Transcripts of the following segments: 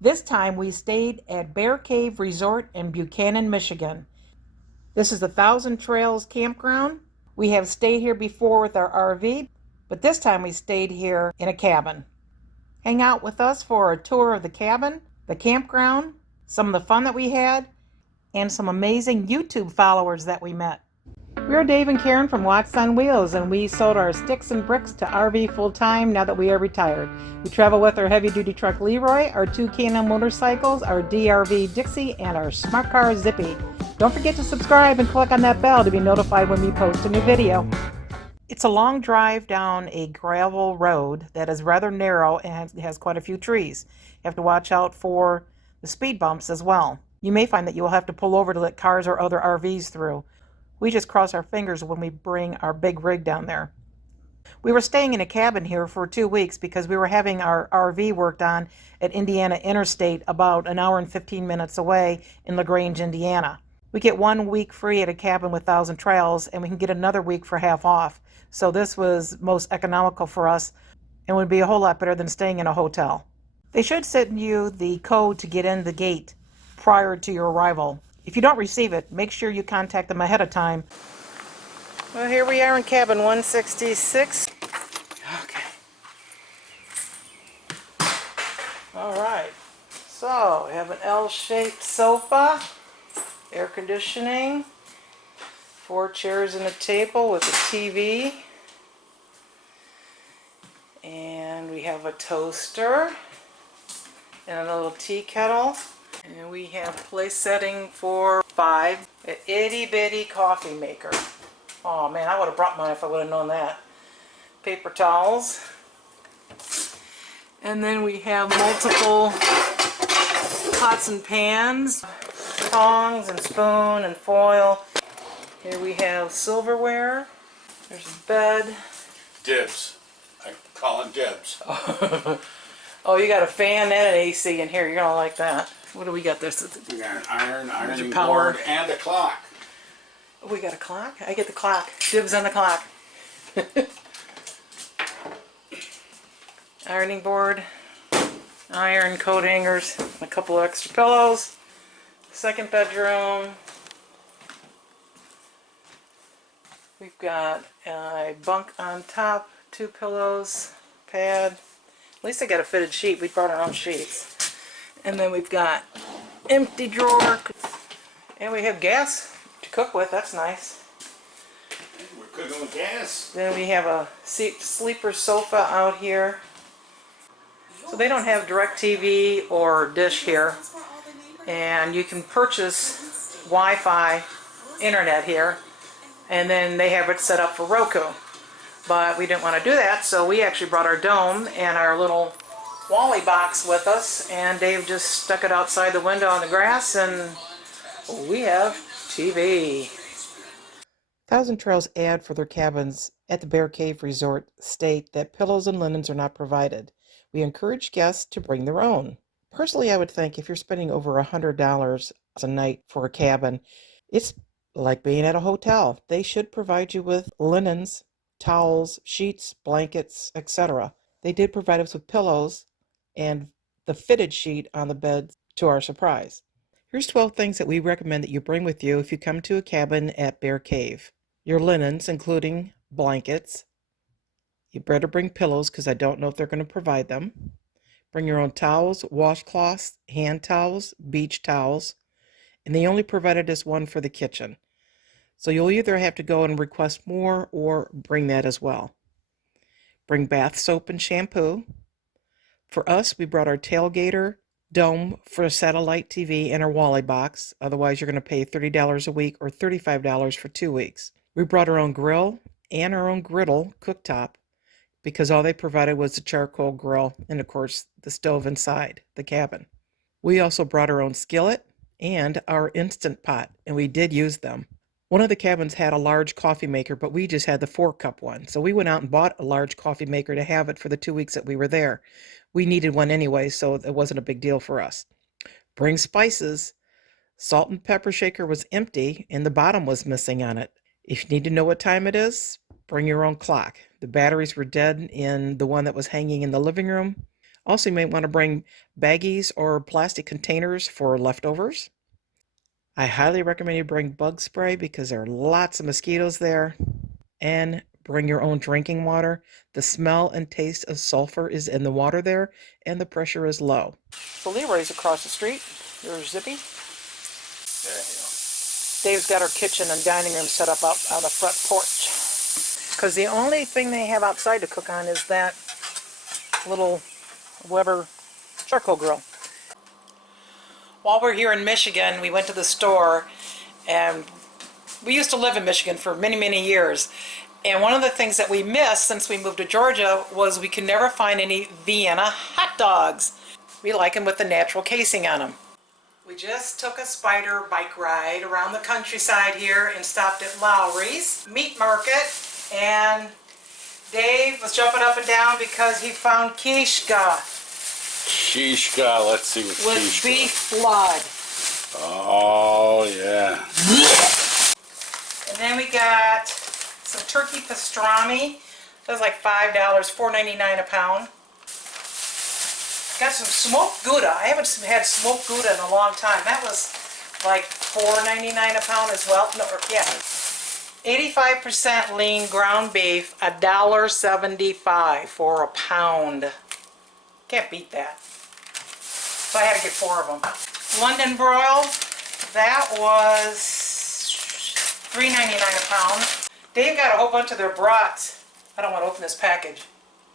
This time we stayed at Bear Cave Resort in Buchanan, Michigan. This is the Thousand Trails campground. We have stayed here before with our RV, but this time we stayed here in a cabin. Hang out with us for a tour of the cabin, the campground, some of the fun that we had, and some amazing YouTube followers that we met. We're Dave and Karen from Watts on Wheels, and we sold our sticks and bricks to RV full-time now that we are retired. We travel with our heavy-duty truck Leroy, our two K&N motorcycles, our DRV Dixie, and our smart car Zippy. Don't forget to subscribe and click on that bell to be notified when we post a new video. It's a long drive down a gravel road that is rather narrow and has quite a few trees. You have to watch out for the speed bumps as well. You may find that you will have to pull over to let cars or other RVs through. We just cross our fingers when we bring our big rig down there. We were staying in a cabin here for 2 weeks because we were having our RV worked on at Indiana Interstate about an hour and 15 minutes away in LaGrange, Indiana. We get 1 week free at a cabin with Thousand Trails, and we can get another week for half off. So this was most economical for us and would be a whole lot better than staying in a hotel. They should send you the code to get in the gate prior to your arrival. If you don't receive it, make sure you contact them ahead of time. Well, here we are in cabin 166. Okay. All right. So, we have an L-shaped sofa, air conditioning, 4 chairs and a table with a TV. And we have a toaster and a little tea kettle. And we have place setting for 5. An itty bitty coffee maker. Oh man, I would have brought mine if I would have known that. Paper towels. And then we have multiple pots and pans, tongs and spoon and foil. Here we have silverware. There's a bed. Dibs. I call it dibs. Oh, you got a fan and an AC in here. You're gonna like that. What do we got there? We got an ironing power. board and a clock. Oh, we got a clock? I get the clock. Dibs on the clock. Ironing board, iron coat hangers, a couple of extra pillows. Second bedroom. We've got a bunk on top, 2 pillows, pad. At least I got a fitted sheet. We brought our own sheets. And then we've got empty drawer. And we have gas to cook with. That's nice. We're cooking with gas. Then we have a sleeper sofa out here. So they don't have DirecTV or dish here. And you can purchase Wi-Fi internet here. And then they have it set up for Roku. But we didn't want to do that, so we actually brought our dome and our little Wally box with us, and Dave just stuck it outside the window on the grass, and we have TV. Thousand Trails ad for their cabins at the Bear Cave Resort state that pillows and linens are not provided. We encourage guests to bring their own. Personally, I would think if you're spending over $100 a night for a cabin, it's like being at a hotel. They should provide you with linens, towels, sheets, blankets, etc. They did provide us with pillows and the fitted sheet on the bed to our surprise. Here's 12 things that we recommend that you bring with you if you come to a cabin at Bear Cave. Your linens, including blankets. You better bring pillows because I don't know if they're going to provide them. Bring your own towels, washcloths, hand towels, beach towels. And they only provided us one for the kitchen. So you'll either have to go and request more or bring that as well. Bring bath soap and shampoo. For us, we brought our tailgater dome for a satellite TV and our Wally box. Otherwise, you're going to pay $30 a week or $35 for 2 weeks. We brought our own grill and our own griddle cooktop because all they provided was the charcoal grill and, of course, the stove inside the cabin. We also brought our own skillet and our Instant Pot, and we did use them. One of the cabins had a large coffee maker, but we just had the 4-cup one. So we went out and bought a large coffee maker to have it for the 2 weeks that we were there. We needed one anyway, so it wasn't a big deal for us. Bring spices. Salt and pepper shaker was empty, and the bottom was missing on it. If you need to know what time it is, bring your own clock. The batteries were dead in the one that was hanging in the living room. Also, you may want to bring baggies or plastic containers for leftovers. I highly recommend you bring bug spray because there are lots of mosquitoes there. And bring your own drinking water. The smell and taste of sulfur is in the water there, and the pressure is low. So Leroy's across the street. There's Zippy. There you go. Dave's got her kitchen and dining room set up out on the front porch. Because the only thing they have outside to cook on is that little Weber charcoal grill. While we're here in Michigan, we went to the store, and we used to live in Michigan for many, many years. And one of the things that we missed since we moved to Georgia was we could never find any Vienna hot dogs. We like them with the natural casing on them. We just took a spider bike ride around the countryside here and stopped at Lowry's Meat Market. And Dave was jumping up and down because he found 𝗑𝗓𝗏𝗀𝗃𝗏. 𝗑𝗓𝗏𝗏, let's see what With 𝗑𝗓𝗏𝗏. beef blood. Oh, yeah. And then we got some turkey pastrami. That was like $5, $4.99 a pound. Got some smoked Gouda. I haven't had smoked Gouda in a long time. That was like $4.99 a pound as well. No, yeah. 85% lean ground beef, $1.75 for a pound. Can't beat that. So I had to get 4 of them. London broil, that was $3.99 a pound. Dave got a whole bunch of their brats. I don't want to open this package.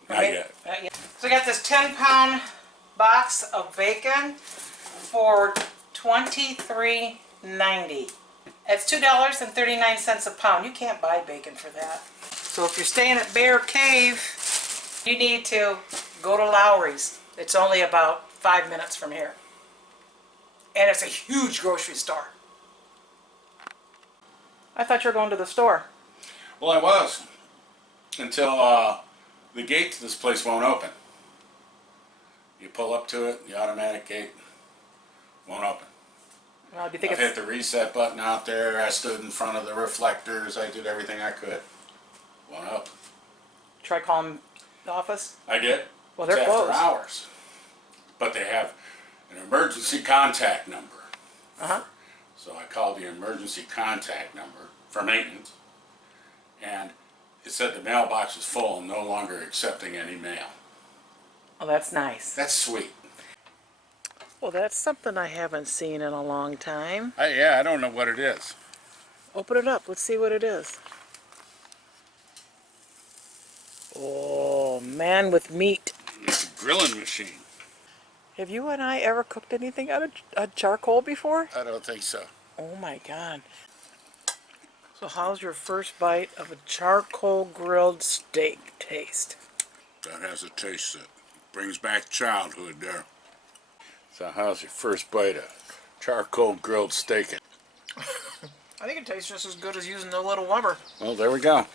Not yet. Not yet. So I got this 10-pound box of bacon for $23.90. That's $2.39 a pound. You can't buy bacon for that. So if you're staying at Bear Cave, you need to go to Lowry's. It's only about 5 minutes from here. And it's a huge grocery store. I thought you were going to the store. Well, I was. Until the gate to this place won't open. You pull up to it, the automatic gate won't open. Well, do you think I've hit the reset button out there. I stood in front of the reflectors. I did everything I could. Won't open. Try calling the office? I did. Well, they're It's closed. after hours. But they have an emergency contact number. Uh-huh. So I called the emergency contact number for maintenance. And it said the mailbox was full and no longer accepting any mail. Oh, that's nice. That's sweet. Well, that's something I haven't seen in a long time. Yeah, I don't know what it is. Open it up. Let's see what it is. Oh, man with meat. It's a grilling machine. Have you and I ever cooked anything out of charcoal before? I don't think so. Oh my God. So how's your first bite of a charcoal grilled steak taste? That has a taste that brings back childhood there. So how's your first bite of charcoal grilled steak? I think it tastes just as good as using the little Weber. Well, there we go.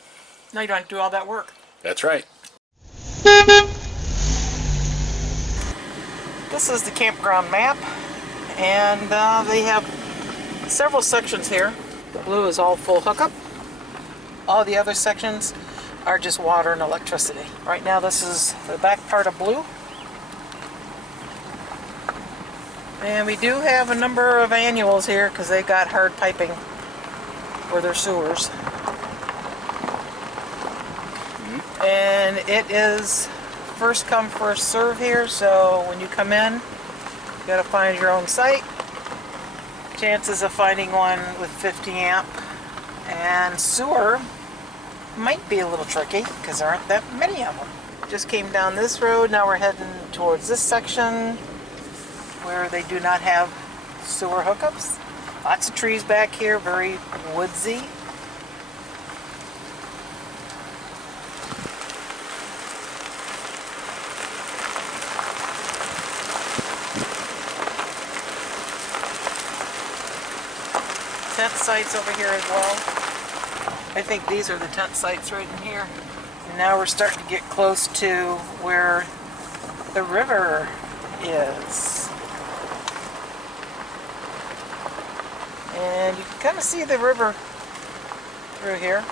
Now you don't have to do all that work. That's right. This is the Campground Map, and they have several sections here. The blue is all full hookup. All the other sections are just water and electricity. Right now this is the back part of blue. And we do have a number of annuals here because they got hard piping for their sewers. And it is first come first serve here, so when you come in you gotta find your own site. Chances of finding one with 50 amp and sewer might be a little tricky because there aren't that many of them. Just came down this road, now we're heading towards this section where they do not have sewer hookups. Lots of trees back here, very woodsy. Tent sites over here as well. I think these are the tent sites right in here. And now we're starting to get close to where the river is. And you can kind of see the river through here.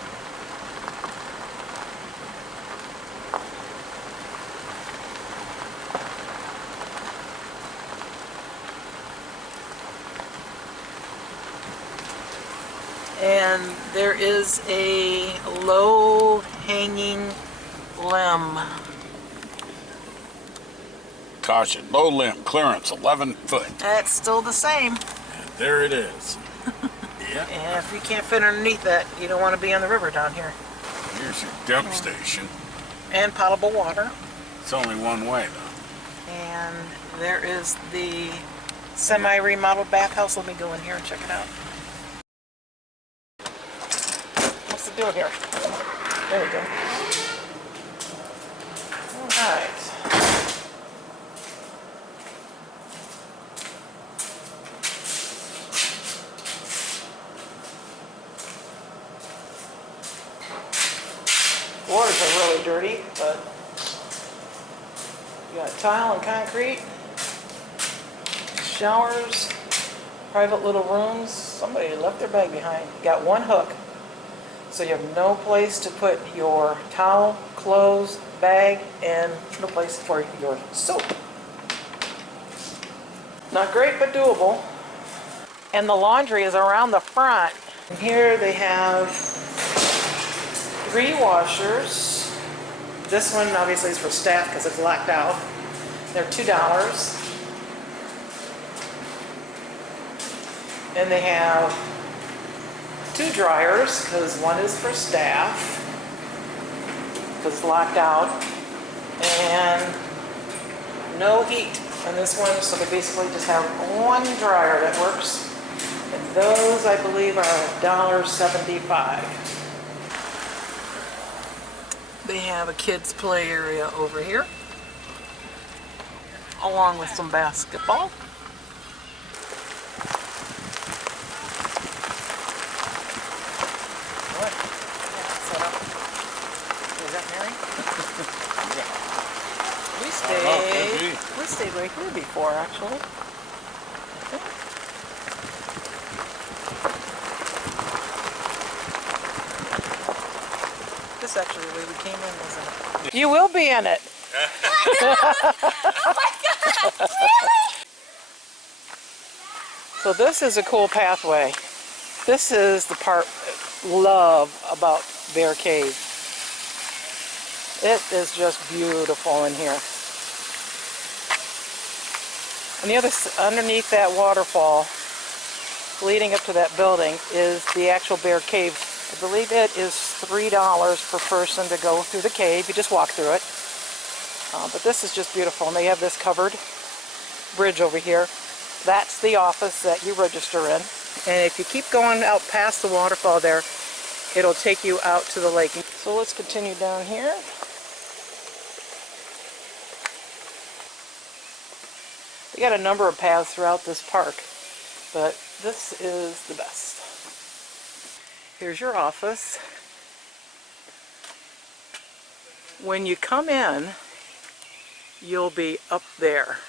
And there is a low-hanging limb. Caution, low limb, clearance 11 foot. That's still the same. And there it is. Yeah. And if you can't fit underneath that, you don't want to be on the river down here. Here's your dump station. And potable water. It's only one way though. And there is the semi-remodeled bathhouse. Let me go in here and check it out. What's it doing here? There we go. Alright. Floors are really dirty, but you got tile and concrete, showers, private little rooms. Somebody left their bag behind. You got one hook, so you have no place to put your towel, clothes, bag, and no place for your soap. Not great, but doable. And the laundry is around the front. And here they have 3 washers. This one obviously is for staff because it's locked out. They're $2. And they have 2 dryers because one is for staff because it's locked out. And no heat on this one, so they basically just have one dryer that works. And those, I believe, are $1.75. They have a kids' play area over here, along with some basketball. What? Set up. Is that Mary? Yeah. We stayed right here before, actually. This is actually the way we came in, wasn't it? You will be in it. Oh my God! Really? So this is a cool pathway. This is the part I love about Bear Cave. It is just beautiful in here. And the other, underneath that waterfall, leading up to that building, is the actual Bear Cave. I believe it is $3 per person to go through the cave. You just walk through it. But this is just beautiful. And they have this covered bridge over here. That's the office that you register in. And if you keep going out past the waterfall there, it'll take you out to the lake. So let's continue down here. We got a number of paths throughout this park, but this is the best. Here's your office. When you come in, you'll be up there.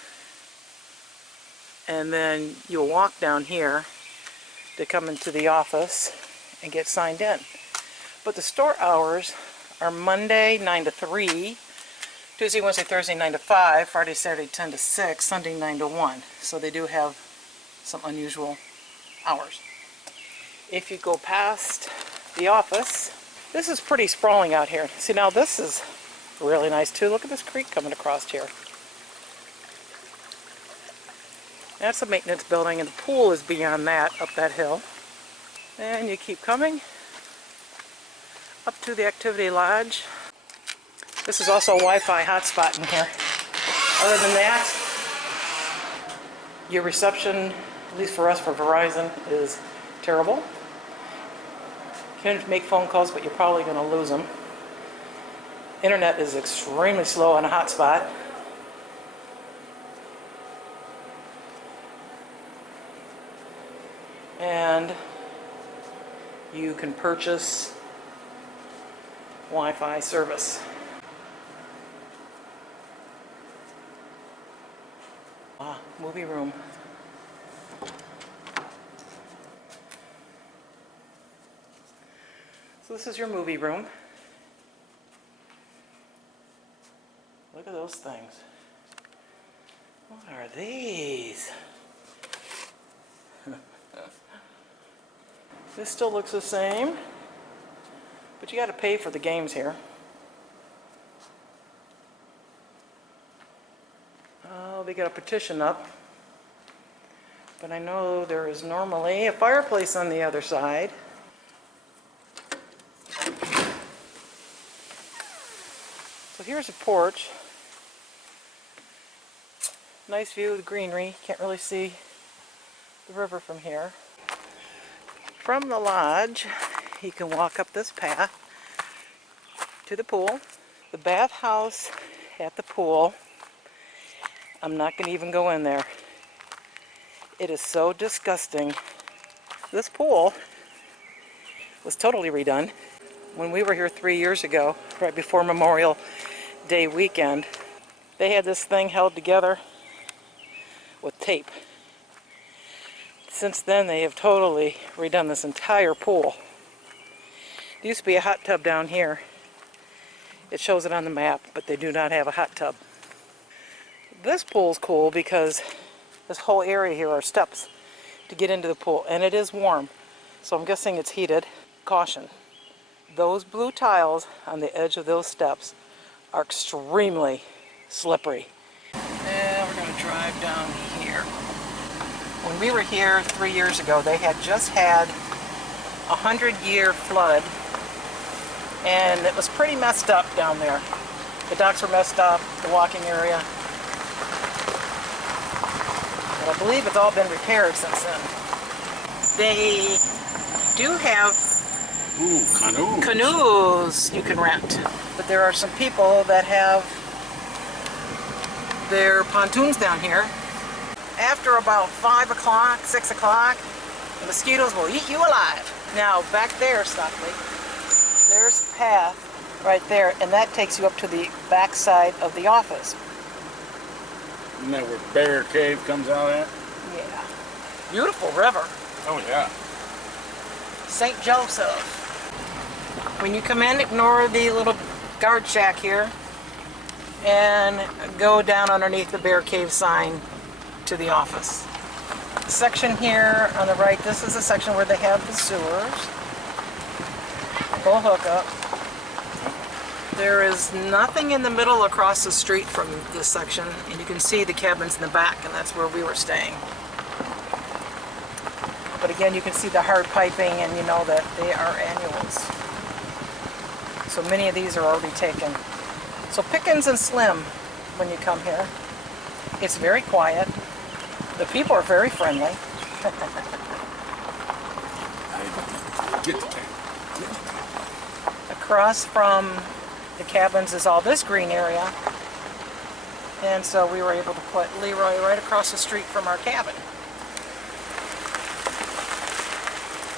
And then you'll walk down here to come into the office and get signed in. But the store hours are Monday 9 to 3, Tuesday, Wednesday, Thursday 9 to 5, Friday, Saturday 10 to 6, Sunday 9 to 1. So they do have some unusual hours. If you go past the office, this is pretty sprawling out here. See, now this is really nice too. Look at this creek coming across here. That's a maintenance building, and the pool is beyond that, up that hill. And you keep coming up to the activity lodge. This is also a Wi-Fi hotspot in here. Other than that, your reception, at least for us for Verizon, is terrible. You can make phone calls, but you're probably going to lose them. Internet is extremely slow on a hotspot. And you can purchase Wi-Fi service. Movie room. So this is your movie room. Look at those things. What are these? This still looks the same, but you got to pay for the games here. Oh, they got a petition up, but I know there is normally a fireplace on the other side. So here's a porch. Nice view of the greenery. Can't really see the river from here. From the lodge, you can walk up this path to the pool. The bathhouse at the pool, I'm not going to even go in there. It is so disgusting. This pool was totally redone. When we were here 3 years ago, right before Memorial Day weekend, they had this thing held together with tape. Since then, they have totally redone this entire pool. There used to be a hot tub down here. It shows it on the map, but they do not have a hot tub. This pool's cool because this whole area here are steps to get into the pool, and it is warm, so I'm guessing it's heated. Caution, those blue tiles on the edge of those steps are extremely slippery. And we're going to drive down here. When we were here 3 years ago, they had just had a 100-year flood, and it was pretty messed up down there. The docks were messed up, the walking area. But I believe it's all been repaired since then. They do have canoes you can rent, but there are some people that have their pontoons down here. After about 5 o'clock, 6 o'clock, the mosquitoes will eat you alive. Now, back there, Stockley, there's a path right there, and that takes you up to the back side of the office. Isn't that where Bear Cave comes out at? Yeah. Beautiful river. Oh, yeah. St. Joseph. When you come in, ignore the little guard shack here and go down underneath the Bear Cave sign to the office. The section here on the right, this is the section where they have the sewers. Full hookup. There is nothing in the middle across the street from this section, and you can see the cabins in the back, and that's where we were staying. But again, you can see the hard piping, and you know that they are annuals. So many of these are already taken. So pickings and slim when you come here. It's very quiet. The people are very friendly. Across from the cabins is all this green area. And so we were able to put Leroy right across the street from our cabin.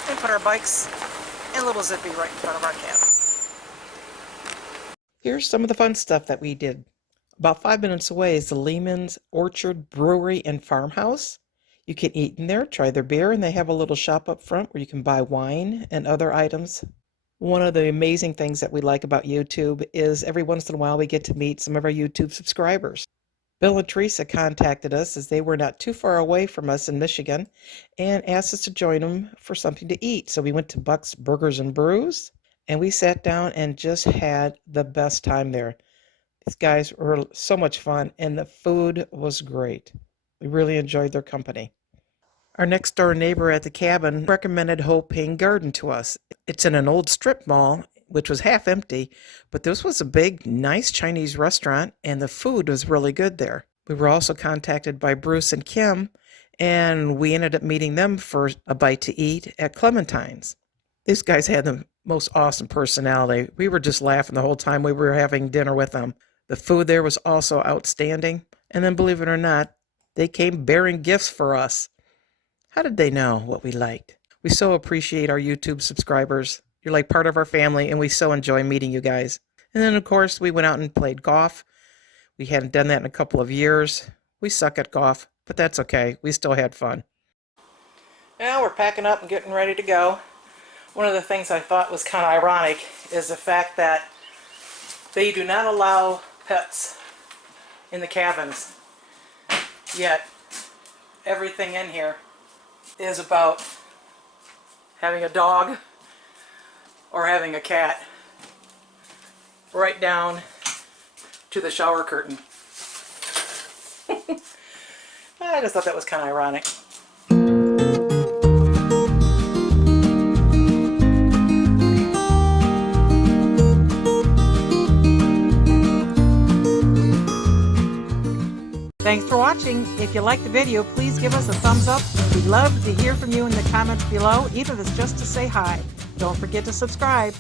And put our bikes and little Zippy right in front of our cabin. Here's some of the fun stuff that we did. About 5 minutes away is the Lehman's Orchard Brewery and Farmhouse. You can eat in there, try their beer, and they have a little shop up front where you can buy wine and other items. One of the amazing things that we like about YouTube is every once in a while we get to meet some of our YouTube subscribers. Bill and Teresa contacted us as they were not too far away from us in Michigan and asked us to join them for something to eat. So we went to Buck's Burgers and Brews, and we sat down and just had the best time there. These guys were so much fun, and the food was great. We really enjoyed their company. Our next door neighbor at the cabin recommended 𝗩𝗘𝗞𝗦 Garden to us. It's in an old strip mall, which was half empty, but this was a big, nice Chinese restaurant, and the food was really good there. We were also contacted by Bruce and Kim, and we ended up meeting them for a bite to eat at Clementine's. These guys had the most awesome personality. We were just laughing the whole time we were having dinner with them. The food there was also outstanding, and then believe it or not, they came bearing gifts for us. How did they know what we liked? We so appreciate our YouTube subscribers. You're like part of our family, and we so enjoy meeting you guys. And then, of course, we went out and played golf. We hadn't done that in a couple of years. We suck at golf, but that's okay. We still had fun. Now we're packing up and getting ready to go. One of the things I thought was kind of ironic is the fact that they do not allow pets in the cabins, yet everything in here is about having a dog or having a cat right down to the shower curtain. I just thought that was kind of ironic. Thanks for watching. If you liked the video, please give us a thumbs up. We'd love to hear from you in the comments below, even if it's just to say hi. Don't forget to subscribe.